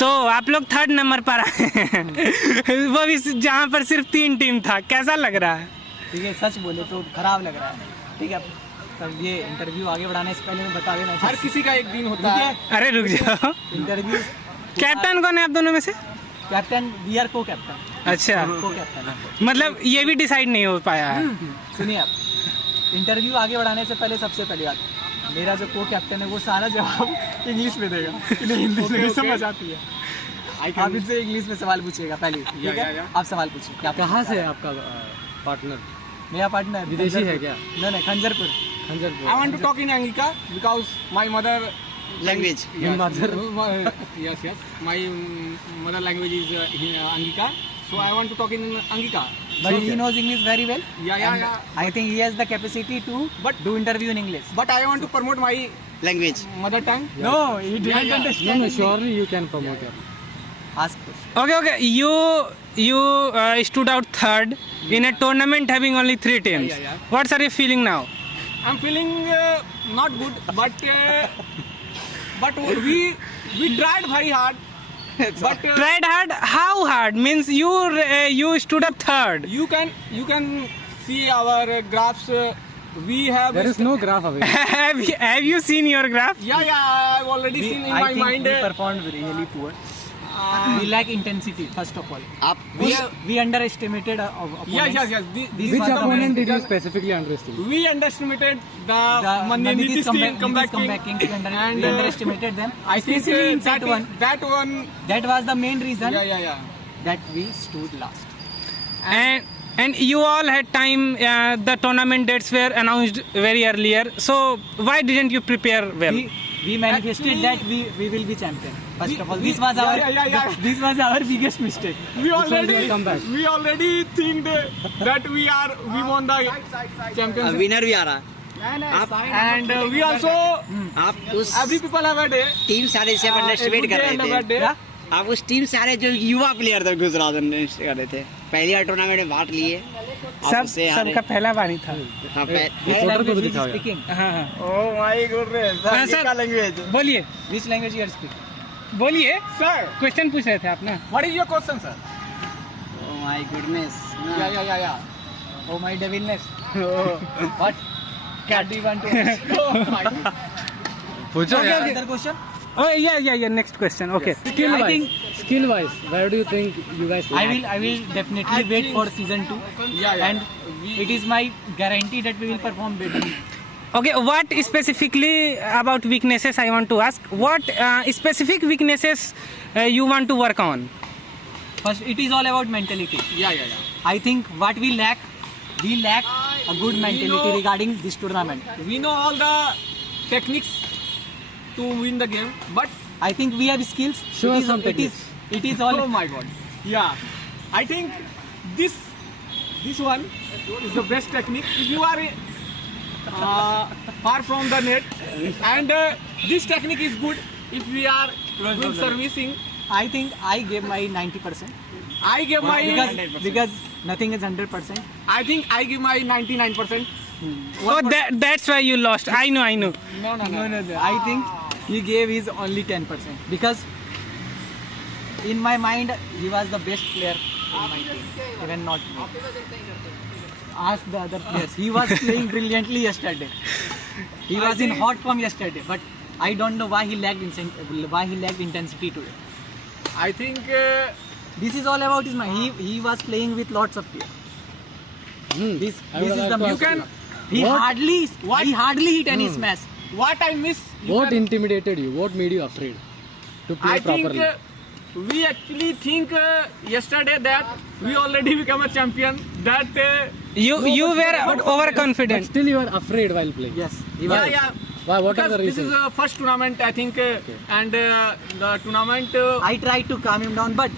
तो आप लोग 3rd नंबर पर आए हैं वो भी जहाँ पर सिर्फ 3 टीम था, कैसा लग रहा है? ठीक है, सच बोले तो खराब लग रहा है। ठीक है, तब ये इंटरव्यू आगे बढ़ाने से पहले मैं बता देना, हर किसी का एक दिन होता है। अरे रुक जाओ, इंटरव्यू कैप्टन कौन है आप दोनों में से? कैप्टन, वी आर को कैप्टन। अच्छा, को कैप्टन मतलब ये भी डिसाइड नहीं हो पाया है। सुनिए आप, इंटरव्यू आगे बढ़ाने से पहले सबसे पहली बात, मेरा जो को कैप्टन है वो सारा जवाब इंग्लिश में देगा, इन्हें हिंदी में नहीं समझ आती है। आप इनसे इंग्लिश में सवाल पूछिएगा पहले, ठीक है? आप सवाल पूछिए। क्या कहाँ से है आपका पार्टनर? मेरा पार्टनर विदेशी है क्या? नहीं, Khanjarpur. Khanjarpur. I want to talk in Angika because my mother Language. Yes, Mother. yes. My mother language is Angika, so I want to talk in Angika. But he knows English very well. Yeah. I think he has the capacity to do interview in English. But I want to promote my Language. mother tongue. No, he didn't Yeah. understand. No, surely you can promote it. Ask question. Okay, you stood out 3rd in a tournament having only 3 teams. Yeah. What are you feeling now? I'm feeling not good, but we tried very hard. But Tried hard? How hard? Means you stood up 3rd. you can see our graphs. We have There is no graph available. have you seen your graph? Yeah. I've already seen in I my think mind. we performed really poor. We lack intensity first of all. We underestimated opponents. Yes. This Which was the opponent main- did you specifically underestimate? We underestimated the Manidis Manidis team comebacking, we underestimated them. I think Especially in set one. that one. That was the main reason Yeah. that we stood last. And you all had time. The tournament dates were announced very earlier. So why didn't you prepare well? We manifested Actually- that we will be champion. First of all, this was our Yeah. this was our biggest mistake. We was your already comeback. think that we won the championship. Winner भी आ रहा And we also आप उस every people have a day. Team सारे से underestimate कर रहे थे। आप उस टीम सारे जो युवा प्लेयर थे गुजरात अंडरस्टिमेट कर रहे थे। पहली बार टूर्नामेंट में भाग लिए। सबका पहला बारी था। हाँ, Which फोटो language को he is दिखाओ यार। speaking? हाँ, Oh my goodness. हाँ, सर, बोलिए Which language you are speaking? बोलिए, Sir, क्वेश्चन पूछ रहे थे आप ना? what is your question, sir? Oh my goodness. Yeah. Oh my devilness. What? What do you want to ask? Oh my God. पूछो Okay, यार। okay. Another question? Oh yeah. Next question. Okay. Skill wise, where do you think you guys? I will definitely wait for season 2. Yeah. And it is my guarantee that we will perform better. Okay. What specifically about weaknesses I want to ask? What specific weaknesses you want to work on? First, it is all about mentality. Yeah. I think what we lack a good mentality regarding this tournament. We know all the techniques to win the game, but I think we have skills. Show us some techniques. It is all. oh my God. Yeah. I think this one is the best technique. If you are far from the net, and this technique is good if we are doing servicing. I think I gave my 90%. I give my Because nothing is 100%. I think I give my 99%. Oh, that's why you lost. I know. No. No. I think he gave his only 10% because in my mind he was the best player in my team, even not me. Ask the other players. He was playing brilliantly yesterday. He was in hot form yesterday, but I don't know why he lacked intensity today. I think This is all about his mind. He was playing with lots of fear. This is the you can. he hardly hit any smash. What I miss. What intimidated you? What made you afraid to play I think properly? we actually think yesterday that we already become a champion. That You were But overconfident. still you are afraid while playing. Yes, he was. yeah. Why? What are Because the this reasons? is the first tournament I think, and the tournament. I tried to calm him down, but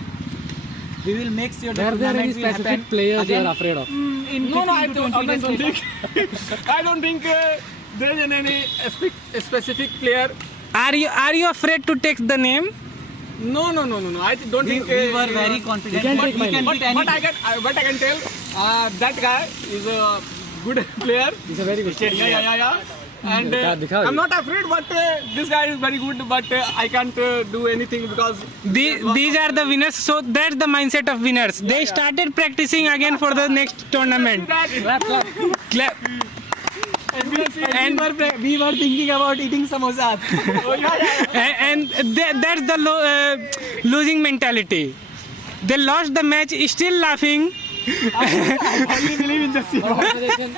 we will make sure the Were there any tournament will happen specific players you again are afraid of? in No, I 15 to don't 20 days later. think. I don't think there is any specific player. Are you afraid to take the name? No. I don't We think. were very confident. can but take we my can name. beat any But I can tell that guy is a good player. He's a very good player. Yeah. And दिखाओ I'm not afraid, but this guy is very good, but I can't do anything because These are the winners. So that's the mindset of winners. They started practicing again for the next tournament. Clap. And we were thinking about eating samosas. And that's the losing mentality. They lost the match, still laughing. only believe in Jassi. Organization,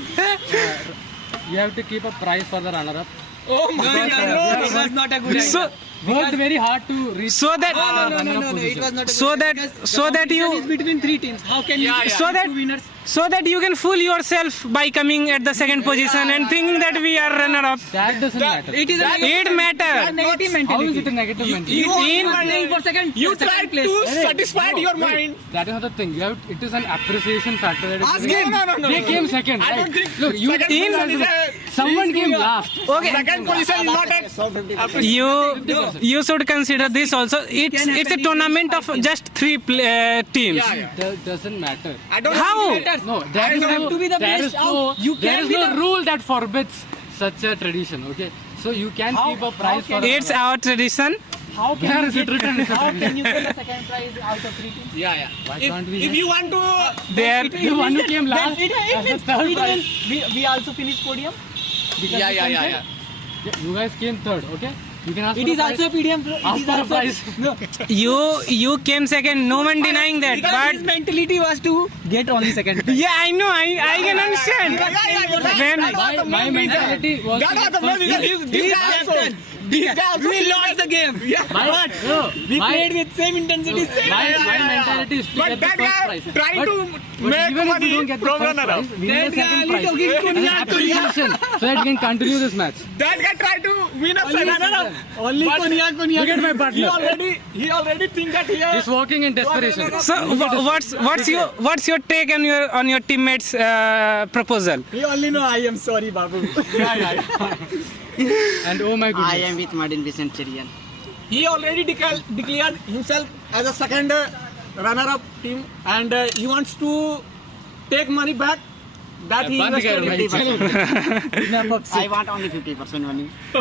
you have to keep a prize for the runner-up. Oh my God! It was not a good idea. So Worked very hard to reach. so that No, it was not a good So idea that- because so the that you- competition is between 3 teams. How can you so that two winners? so that you can fool yourself by coming at the second position and thinking that we are runner up. That doesn't matter. It is a It matters. negative How is mentality. it a negative mentality? You are playing for second. You second tried place. to satisfy your Wait, mind. That is not the thing. You have. It is an appreciation factor. That is Ask giving- him. No. They came second. I right? don't think Look, you second team position is someone came last. Okay. second position is not a You should consider this also. It's a tournament of just 3 teams. That doesn't matter. I don't How? No, there is have no. to be the There best is no. out. You There can is be no the- rule that forbids such a tradition. Okay, so you can keep a prize for. It's our tradition. How Where can is you it get, written? how can you get the second prize out of 3 teams? Why can't we? If you want to, There. The one who came last It as the means- third it prize. means we also finished podium. Because we came third. Yeah, you guys came third. Okay, you can ask. It for is the also a prize. podium. Ask for a prize. No, You came second. No one denying that. because his But mentality was to get only second prize. yeah, I know. I can understand. When My mentality was. that was the main reason. This guy also We lost the game. We played with same intensity. My mentality is to But get the that first guy prize. tried But to even make if we money don't get the from first runner-up. prize, we need a second That prize. guy literally As an appreciation, so that we can continue this match. That guy tried to win a runner-up. Only But Look at my partner. he already think that he He's walking in desperation. so what's your take on your teammates' proposal? He only know I am sorry, Babu. And oh my goodness. I am with Martin Vincent Cherian. He already declared himself as a second runner-up team, and he wants to take money back that he बंद कर invested. भाई, चलो। I want only 50% money.